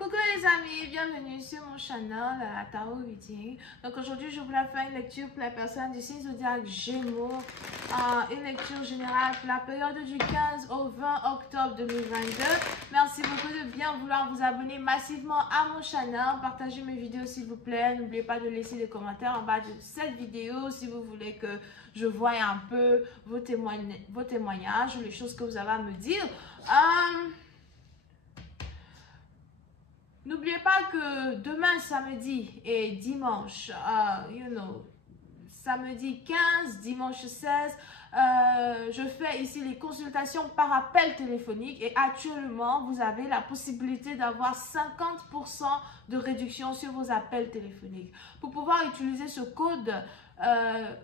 Coucou les amis, bienvenue sur mon channel Tarot Reading. Donc aujourd'hui je voulais faire une lecture pour la personne du signe zodiaque Gémeaux. Une lecture générale pour la période du 15 au 20 octobre 2022. Merci beaucoup de bien vouloir vous abonner massivement à mon channel. Partagez mes vidéos s'il vous plaît. N'oubliez pas de laisser des commentaires en bas de cette vidéo si vous voulez que je voie un peu vos témoignages ou les choses que vous avez à me dire. N'oubliez pas que demain, samedi et dimanche, samedi 15, dimanche 16, je fais ici les consultations par appel téléphonique et actuellement, vous avez la possibilité d'avoir 50% de réduction sur vos appels téléphoniques. Pour pouvoir utiliser ce code,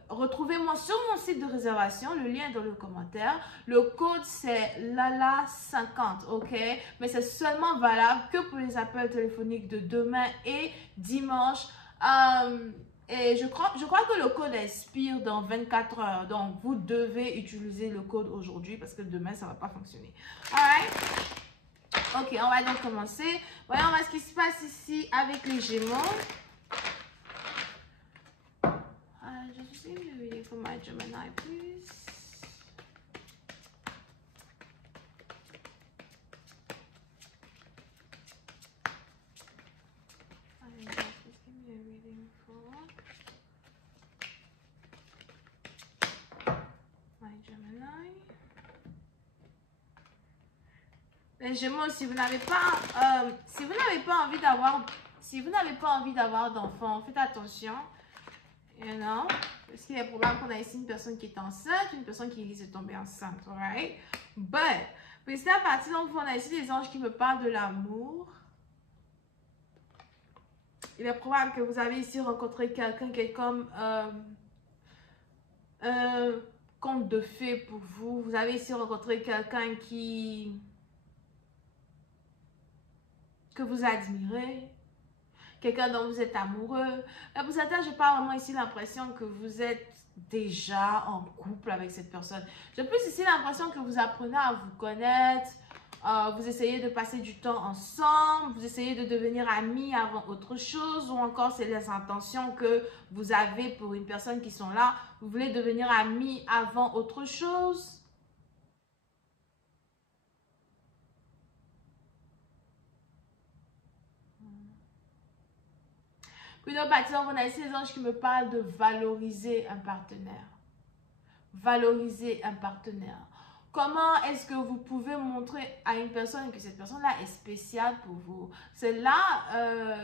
retrouvez-moi sur mon site de réservation, le lien est dans le commentaire. Le code c'est LALA50, ok? Mais c'est seulement valable que pour les appels téléphoniques de demain et dimanche. Et je crois que le code expire dans 24 heures. Donc, vous devez utiliser le code aujourd'hui parce que demain, ça ne va pas fonctionner. Alright? Ok, on va donc commencer. Voyons ce qui se passe ici avec les Gémeaux. Just give me a reading for my Gemini, please. Just give me a reading for my Gemini. Les Gémeaux, si vous n'avez pas envie d'avoir d'enfants, faites attention. You know, parce qu'il est probable qu'on a ici une personne qui est enceinte, une personne qui risque de tomber enceinte, alright? But, c'est à partir donc on a ici des anges qui me parlent de l'amour. Il est probable que vous avez ici rencontré quelqu'un qui est comme un conte de fées pour vous. Vous avez ici rencontré quelqu'un que vous admirez. Quelqu'un dont vous êtes amoureux. Mais pour certains, je n'ai pas vraiment ici l'impression que vous êtes déjà en couple avec cette personne. J'ai plus ici l'impression que vous apprenez à vous connaître. Vous essayez de passer du temps ensemble. Vous essayez de devenir amis avant autre chose. Ou encore, c'est les intentions que vous avez pour une personne qui sont là. Vous voulez devenir amis avant autre chose. Puis dans on a ici les anges qui me parlent de valoriser un partenaire. Valoriser un partenaire. Comment est-ce que vous pouvez montrer à une personne que cette personne-là est spéciale pour vous? C'est là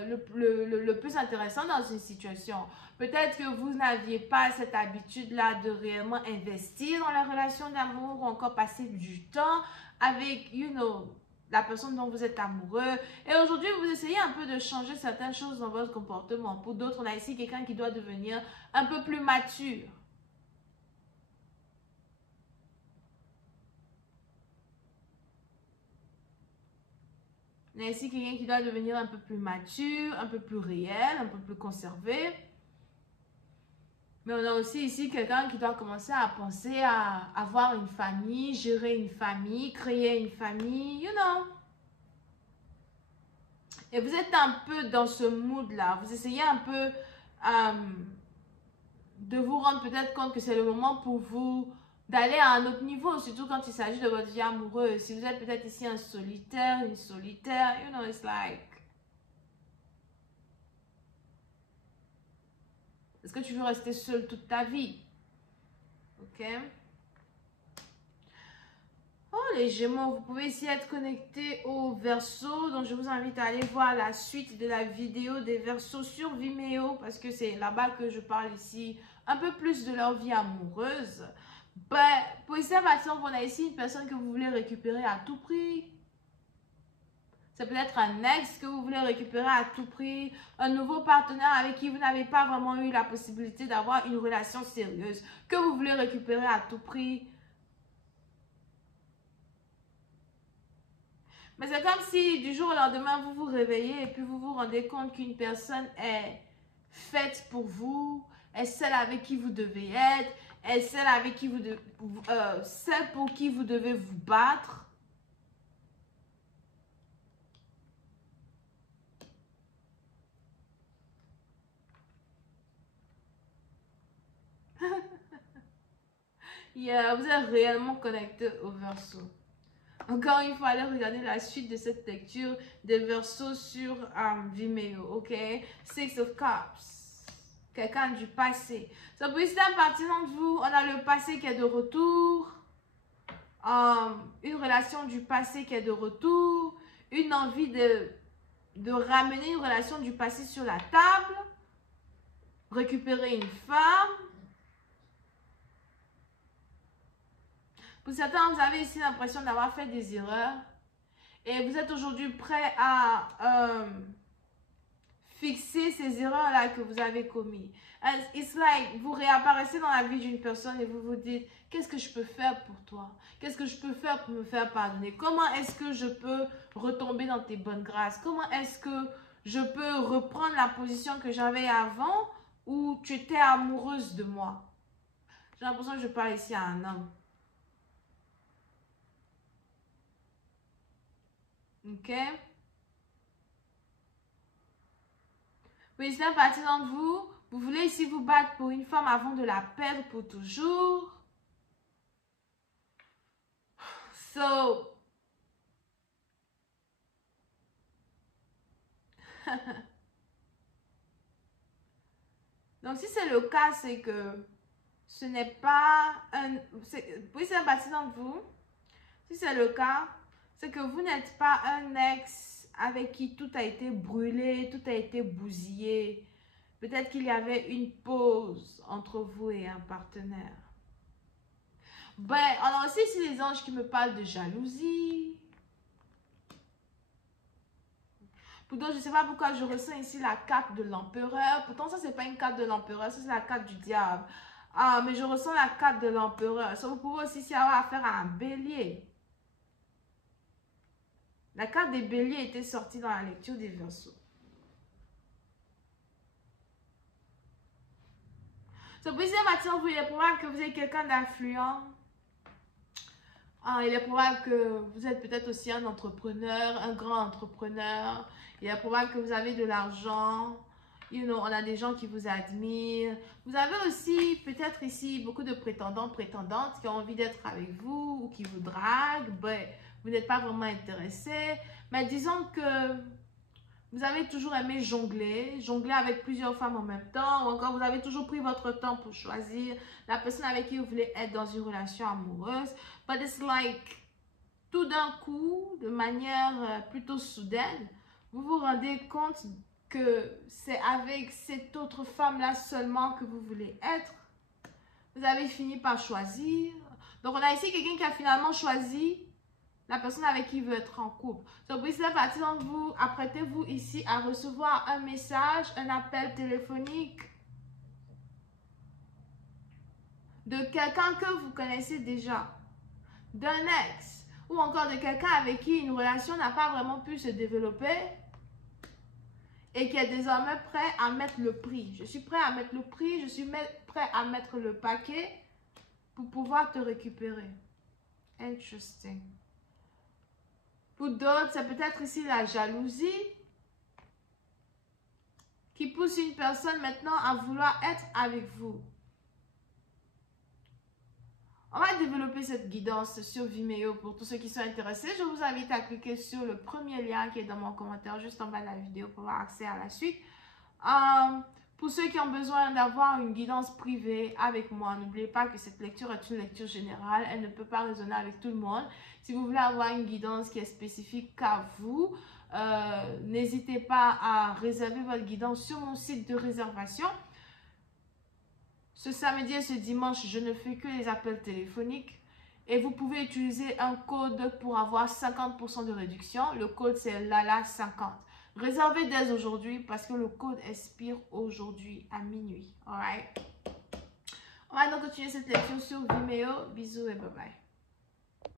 le plus intéressant dans une situation. Peut-être que vous n'aviez pas cette habitude-là de réellement investir dans la relation d'amour ou encore passer du temps avec, la personne dont vous êtes amoureux. Et aujourd'hui, vous essayez un peu de changer certaines choses dans votre comportement. Pour d'autres, on a ici quelqu'un qui doit devenir un peu plus mature. On a ici quelqu'un qui doit devenir un peu plus mature, un peu plus réel, un peu plus conservé. Mais on a aussi ici quelqu'un qui doit commencer à penser à avoir une famille, gérer une famille, créer une famille, you know. Et vous êtes un peu dans ce mood-là. Vous essayez un peu de vous rendre peut-être compte que c'est le moment pour vous d'aller à un autre niveau, surtout quand il s'agit de votre vie amoureuse. Si vous êtes peut-être ici un solitaire, une solitaire, you know, it's like... Est-ce que tu veux rester seul toute ta vie? Ok? Oh, les Gémeaux, vous pouvez ici être connecté au Verseau. Donc, je vous invite à aller voir la suite de la vidéo des Verseaux sur Vimeo. Parce que c'est là-bas que je parle ici un peu plus de leur vie amoureuse. Pour ici, on a ici une personne que vous voulez récupérer à tout prix. C'est peut-être un ex que vous voulez récupérer à tout prix, un nouveau partenaire avec qui vous n'avez pas vraiment eu la possibilité d'avoir une relation sérieuse, que vous voulez récupérer à tout prix. Mais c'est comme si du jour au lendemain, vous vous réveillez et puis vous vous rendez compte qu'une personne est faite pour vous, est celle avec qui vous devez être, est celle avec qui celle pour qui vous devez vous battre. Yeah, vous êtes réellement connecté au Verseau. Encore une fois, allez regarder la suite de cette lecture des Verseaux sur Vimeo, ok? Six of Cups. Quelqu'un du passé. Ça peut être un partie d'entre vous, on a le passé qui est de retour. Une relation du passé qui est de retour. Une envie de ramener une relation du passé sur la table. Récupérer une femme. Pour certains, vous avez ici l'impression d'avoir fait des erreurs et vous êtes aujourd'hui prêt à fixer ces erreurs-là que vous avez commises. It's like, vous réapparaissez dans la vie d'une personne et vous vous dites, qu'est-ce que je peux faire pour toi? Qu'est-ce que je peux faire pour me faire pardonner? Comment est-ce que je peux retomber dans tes bonnes grâces? Comment est-ce que je peux reprendre la position que j'avais avant où tu étais amoureuse de moi? J'ai l'impression que je parle ici à un homme. Ok? Oui, c'est un partie d'entre vous. Vous voulez ici vous battre pour une femme avant de la perdre pour toujours. So. Donc, si c'est le cas, c'est que ce n'est pas un... Oui, c'est un partie d'entre vous. Si c'est le cas, c'est que vous n'êtes pas un ex avec qui tout a été brûlé, tout a été bousillé. Peut-être qu'il y avait une pause entre vous et un partenaire. Ben, on a aussi ici les anges qui me parlent de jalousie. Pour d'autres, je ne sais pas pourquoi je ressens ici la carte de l'empereur. Pourtant, ça, ce n'est pas une carte de l'empereur, ça, c'est la carte du diable. Ah, mais je ressens la carte de l'empereur. Ça, vous pouvez aussi ici avoir affaire à un bélier. La carte des béliers était sortie dans la lecture des Verseaux. Ça peut être vous, il est probable que vous êtes quelqu'un d'influent. Il est probable que vous êtes peut-être aussi un entrepreneur, un grand entrepreneur. Il est probable que vous avez de l'argent. On a des gens qui vous admirent. Vous avez aussi peut-être ici beaucoup de prétendants, prétendantes qui ont envie d'être avec vous ou qui vous draguent. Ben, vous n'êtes pas vraiment intéressé. Mais disons que vous avez toujours aimé jongler avec plusieurs femmes en même temps, ou encore vous avez toujours pris votre temps pour choisir la personne avec qui vous voulez être dans une relation amoureuse. But it's like, tout d'un coup, de manière plutôt soudaine, vous vous rendez compte que c'est avec cette autre femme-là seulement que vous voulez être. Vous avez fini par choisir. Donc, on a ici quelqu'un qui a finalement choisi la personne avec qui il veut être en couple. Donc, oui, c'est la partie d'entre vous. Apprêtez-vous ici à recevoir un message, un appel téléphonique de quelqu'un que vous connaissez déjà, d'un ex, ou encore de quelqu'un avec qui une relation n'a pas vraiment pu se développer et qui est désormais prêt à mettre le prix. Je suis prêt à mettre le prix, je suis prêt à mettre le paquet pour pouvoir te récupérer. Interesting. Pour d'autres, c'est peut-être ici la jalousie qui pousse une personne maintenant à vouloir être avec vous. On va développer cette guidance sur Vimeo pour tous ceux qui sont intéressés. Je vous invite à cliquer sur le premier lien qui est dans mon commentaire juste en bas de la vidéo pour avoir accès à la suite. Pour ceux qui ont besoin d'avoir une guidance privée avec moi, n'oubliez pas que cette lecture est une lecture générale. Elle ne peut pas résonner avec tout le monde. Si vous voulez avoir une guidance qui est spécifique à vous, n'hésitez pas à réserver votre guidance sur mon site de réservation. Ce samedi et ce dimanche, je ne fais que les appels téléphoniques. Et vous pouvez utiliser un code pour avoir 50% de réduction. Le code, c'est LALA50. Réservez dès aujourd'hui parce que le code expire aujourd'hui à minuit. Alright? On va donc continuer cette lecture sur Vimeo. Bisous et bye bye.